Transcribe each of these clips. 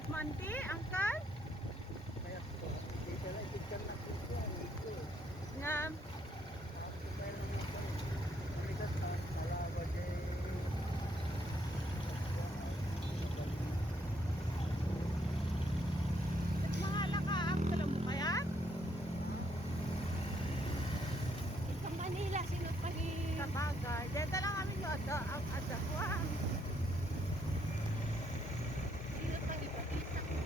ticket mo, auntie, uncle? Kaya po, dito lang, dito na po siya. Dito. Nga, Tapos meron mo po. Dito sa Talawa de... nagmahala ka, uncle mo kaya? Sa Manila, sino pa rin? Sa bagay. Dito lang kami yung adahuan. Sino pa rin? Papita ko.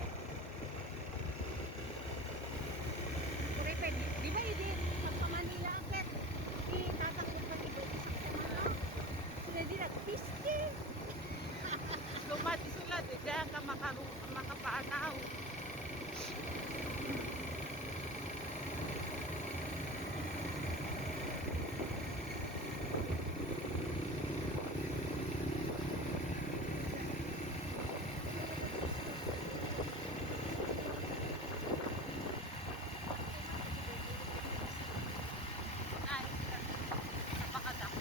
Pwede, di ba hindi sa Manila ang pet? Itatakot pa dito sa mga sila din nag-pisti. Lumati sila, di kaya ka makapaanaw. Ay, napakadam.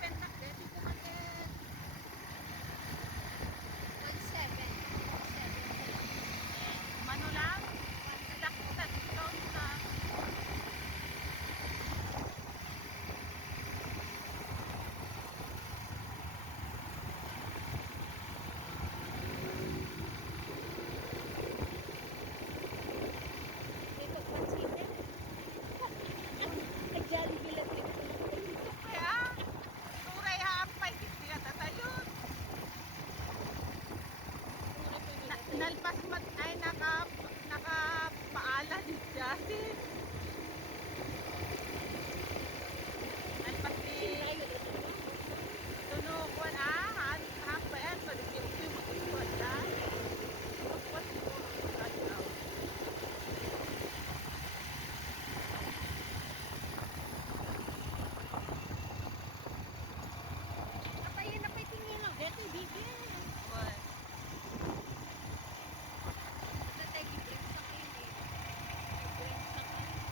Pentak din, dito natin. 1.7. Mano lang? Daktat ito na. May pagpansitin. Ay, Jollibee lang din. Kaya, turay hapay, hindi ka tatayon. Nalpas mat ay nakapaala di dati. Nalpas di tunukuan hapay yan. Pwede siya uwi magkukuan dahil. Magkukuan siguro. Kaya, Kapayin na pa itingin lang. Dito, bigyan. well, Natay, bigyan sa kayo. Bigyan sa kayo.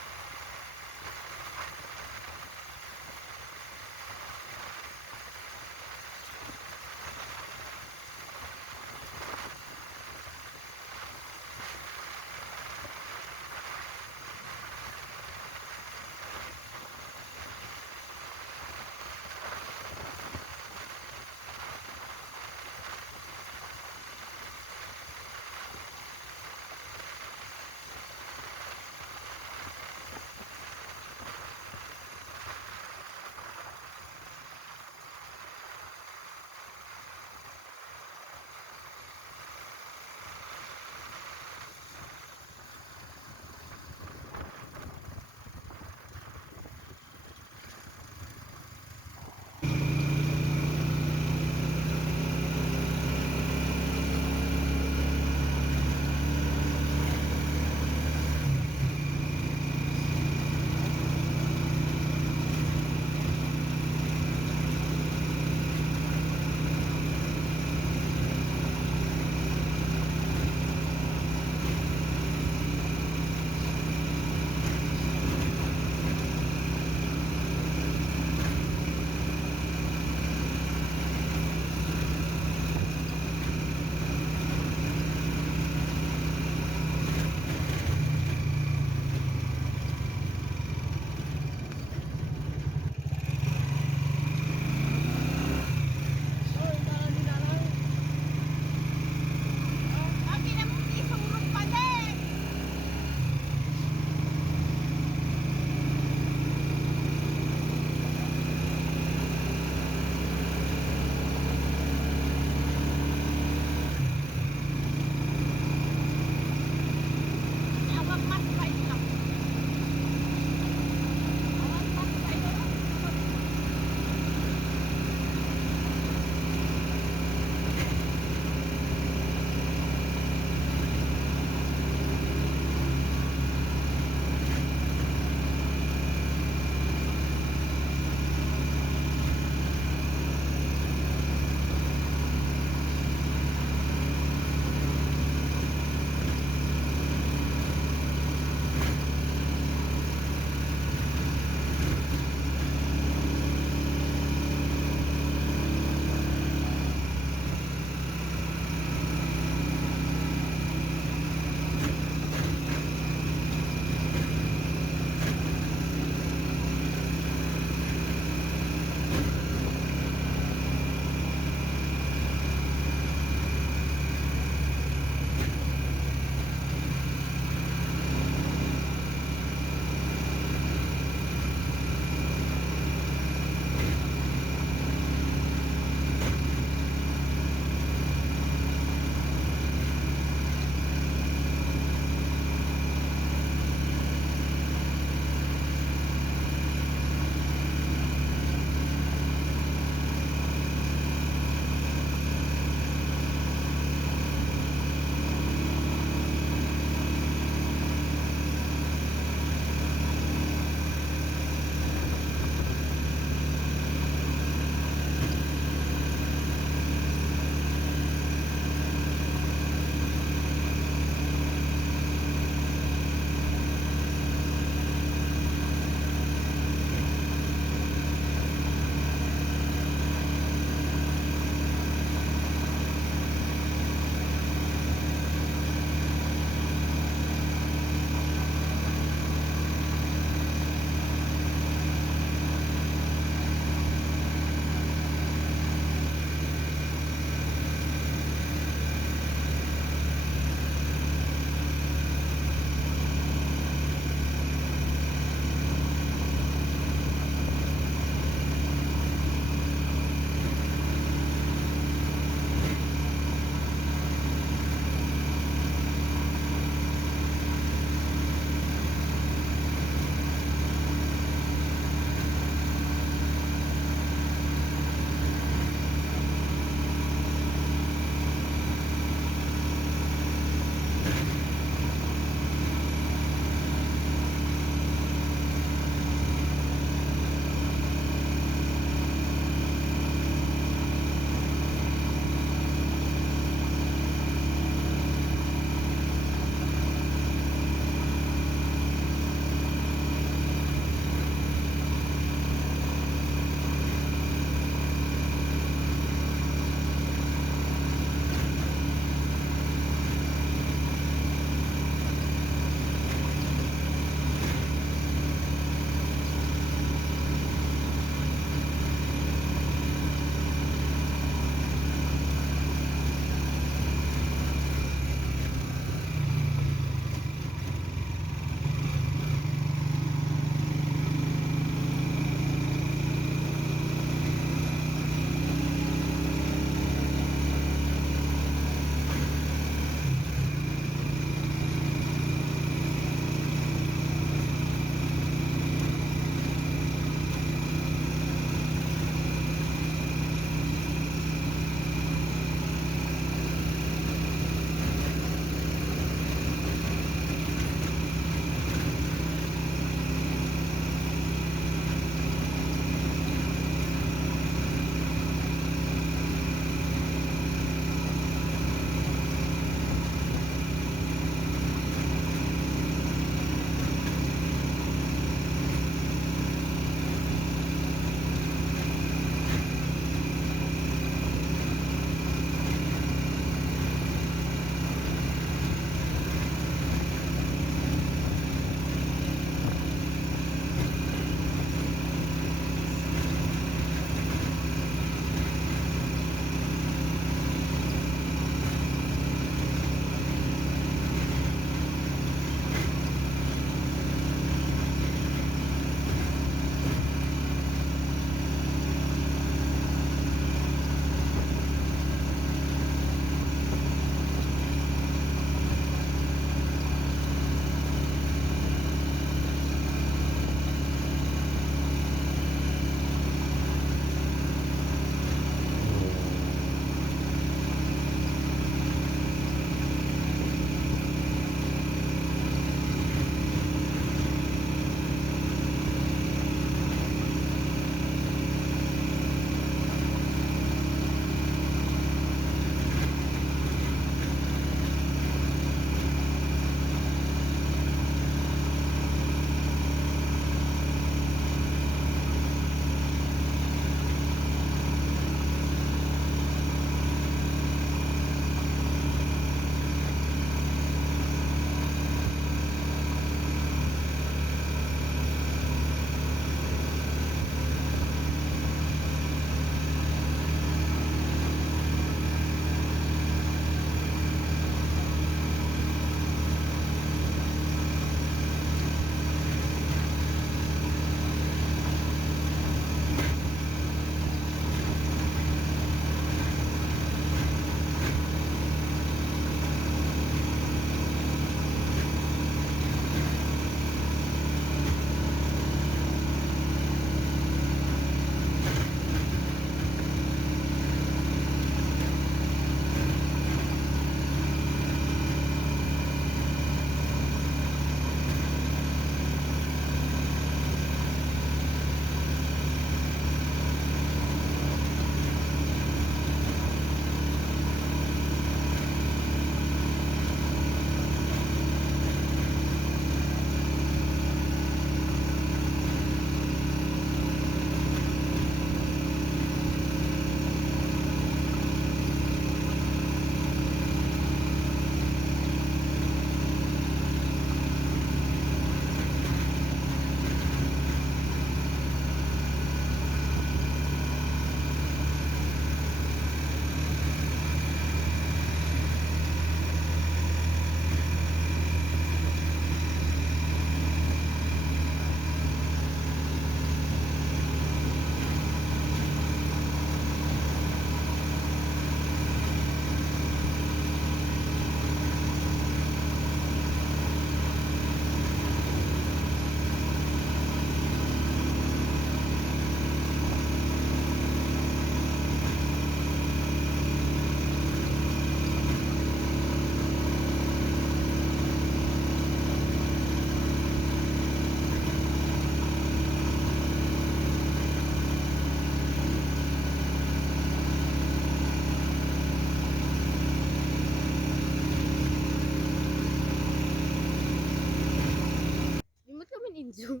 zoom.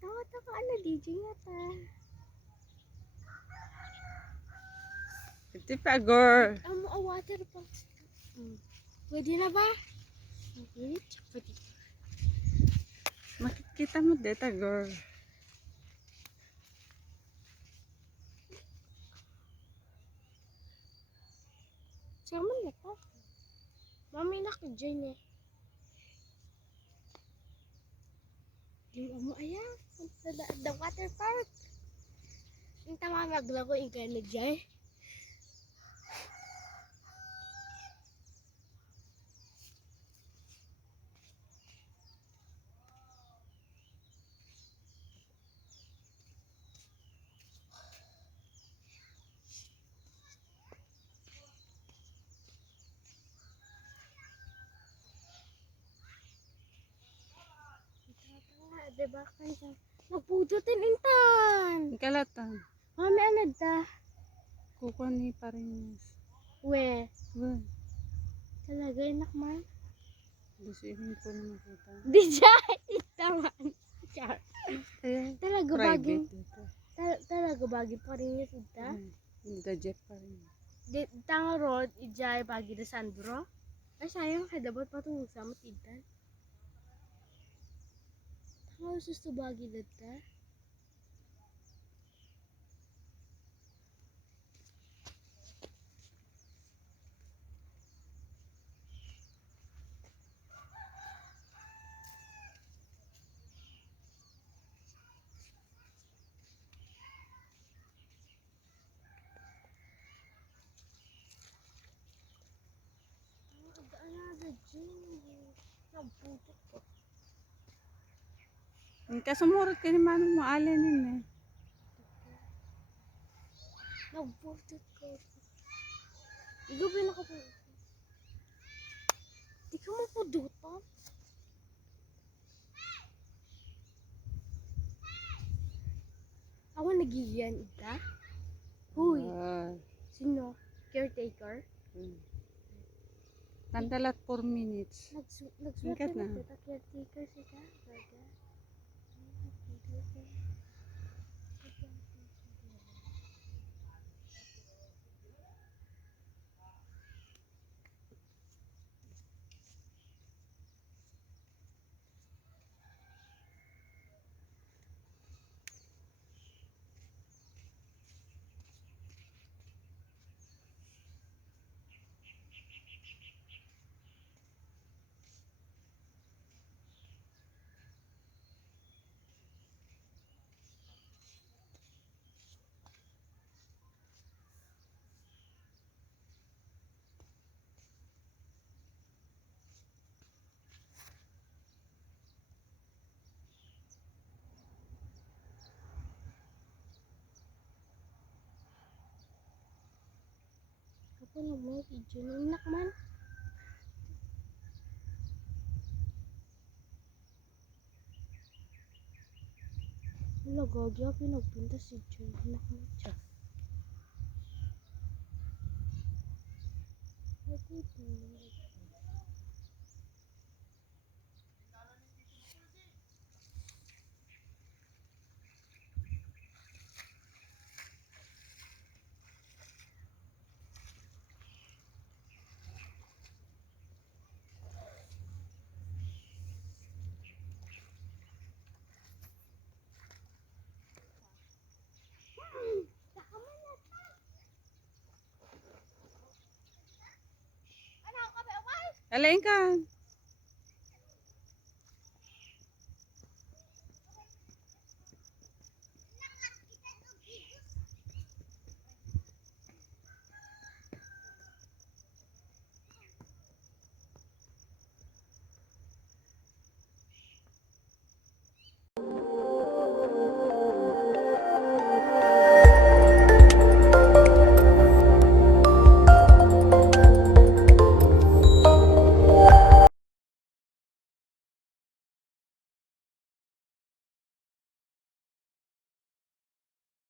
Tawa-tawa ano, DJ nga ta. Ito pa, girl. Amo, a water pump. Pwede na ba? Pwede. Makikita mo dito, girl. Sama na to. Mami naka-join eh. Yung amo, ayan. The water park. Yung tama maglaro yung gano'n dyan. Diba kanina? Napudutin intan. Ang kalatan. Mami, ano da? Kukuha ni Parinas. We, Well, talaga inak man. gusto yun po na makita. Di dyan, itaman. Char. Eh, Talaga private baging, dito. talaga baging pa rin yung ita. Hindi da jeep pa rin. Di, tanga road, ijay bagi na Sandro. Ay, sayang, dapat patungog sa mo tintan. Tanga susto bagi na ta. Ang kasumurot ka ni Manong Maalin yun eh. Nagputot ko. Ikaw ba nakaputot? Di ka mapudutan. Ako nagiyan ita. Huy, sino? Caretaker? Pandalat 4 minutes. Nagsulat Ingkat na na. ita. Caretaker siya. Baga. Ako na mo, video na inak man. Wala, gagi ako pinagpunta si Jun. Inak mo siya. Ako ito. Alain ka.